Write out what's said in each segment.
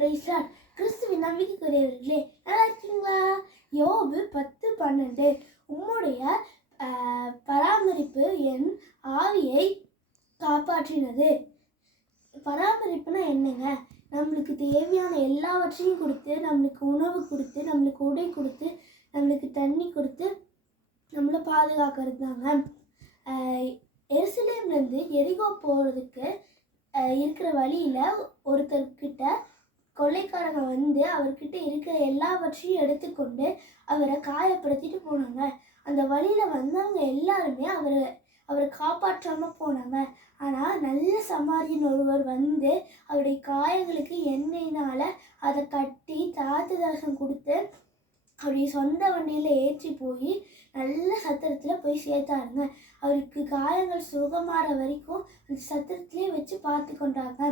Price Lord. கிறிஸ்துவின் நம்பிக்கைக்குரியவர்களே, நல்லா இருக்கீங்களா? யோபு 10:12 உம்முடைய பராமரிப்பு என் ஆவியை காப்பாற்றினது. பராமரிப்புனா என்னங்க? நம்மளுக்கு தேவையான எல்லாவற்றையும் கொடுத்து, நம்மளுக்கு உணவு கொடுத்து, நம்மளுக்கு உடை கொடுத்து, நம்மளுக்கு தண்ணி கொடுத்து நம்மளை பாதுகாக்கிறது தாங்க. எருசலேம்லேருந்து எரிகோ போகிறதுக்கு இருக்கிற வழியில் ஒருத்தர்கிட்ட கொள்ளைக்காரங்க வந்து அவர்கிட்ட இருக்கிற எல்லாவற்றையும் எடுத்துக்கொண்டு அவரை காயப்படுத்திட்டு போனாங்க. அந்த வழியில் வந்தவங்க எல்லாருமே அவரை காப்பாற்றாமல் போனாங்க. ஆனால் நல்ல சமாரியன் ஒருவர் வந்து அவருடைய காயங்களுக்கு எண்ணெயினால் அதை கட்டி தாத்து தரிசனம் கொடுத்து அவருடைய சொந்த வண்டியில் ஏற்றி போய் நல்ல சத்திரத்தில் போய் சேர்த்தாருங்க. அவருக்கு காயங்கள் சுகமாற வரைக்கும் அந்த சத்திரத்திலே வச்சு பார்த்து கொண்டாங்க.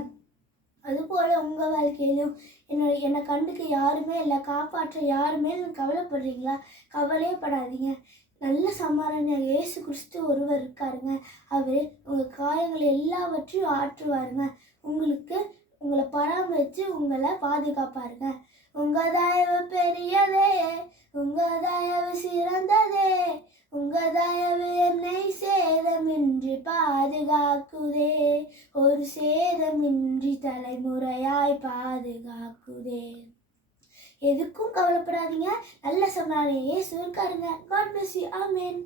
அதுபோல் உங்கள் வாழ்க்கையிலும் என்னை கண்டுக்க யாருமே இல்லை, காப்பாற்ற யாருமே கவலைப்படுறீங்களா? கவலையே படாதீங்க. நல்ல சமாதான இயேசு கிறிஸ்து ஒருவர் இருக்காருங்க. அவர் உங்கள் காயங்கள் எல்லாவற்றையும் ஆற்றுவாருங்க. உங்களை பராமரித்து உங்களை பாதுகாப்பாருங்க. உங்கள் தயவு பெரியதே, உங்கள் தயவு சிறந்ததே, உங்கள் தயவு என்னை சேதமின்றி பாதுகாக்குதே, ஒரு சேதமின்றி தலைமுறையாய் பாதுகாக்குதே. எதுக்கும் கவலைப்படாதீங்க. நல்ல சமாதானம் இயேசு இருக்காருங்க. God bless you. ஆமென்.